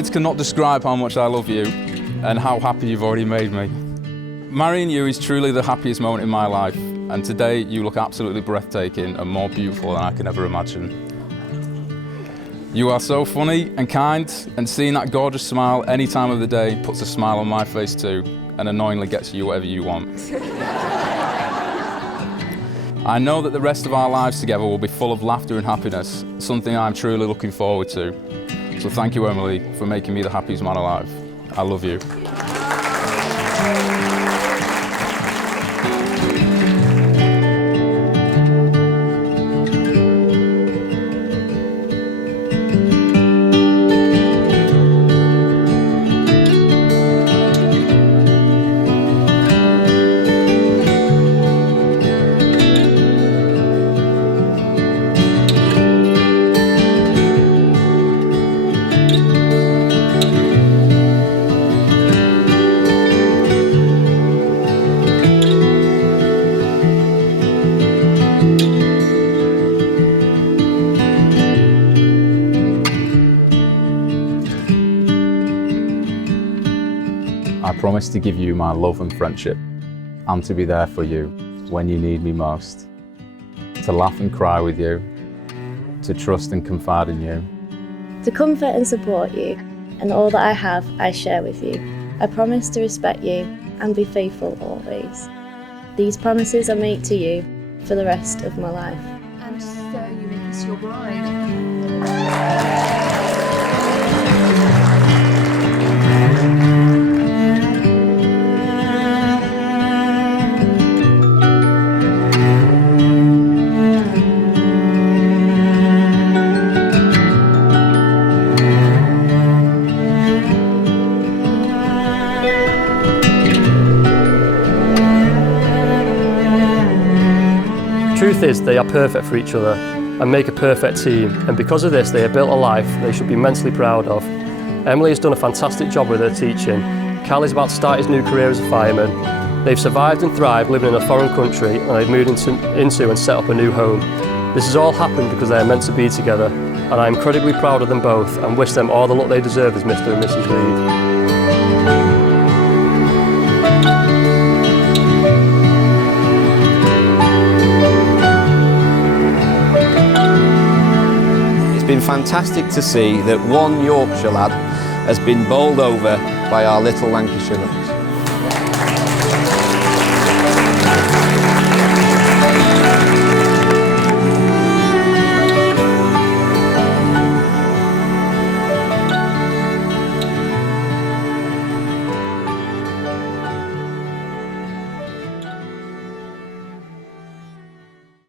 Words cannot describe how much I love you and how happy you've already made me. Marrying you is truly the happiest moment in my life, and today you look absolutely breathtaking and more beautiful than I can ever imagine. You are so funny and kind, and seeing that gorgeous smile any time of the day puts a smile on my face too, and annoyingly gets you whatever you want. I know that the rest of our lives together will be full of laughter and happiness, something I'm truly looking forward to. So thank you, Emily, for making me the happiest man alive. I love you. I promise to give you my love and friendship, and to be there for you when you need me most, to laugh and cry with you, to trust and confide in you, to comfort and support you, and all that I have I share with you. I promise to respect you and be faithful always. These promises I make to you for the rest of my life. And so you make us your bride. Truth is, they are perfect for each other and make a perfect team, and because of this they have built a life they should be immensely proud of. Emily has done a fantastic job with her teaching. Cal is about to start his new career as a fireman. They've survived and thrived living in a foreign country, and they've moved into and set up a new home. This has all happened because they are meant to be together, and I am incredibly proud of them both and wish them all the luck they deserve as Mr. and Mrs. Reed. It's been fantastic to see that one Yorkshire lad has been bowled over by our little Lancashire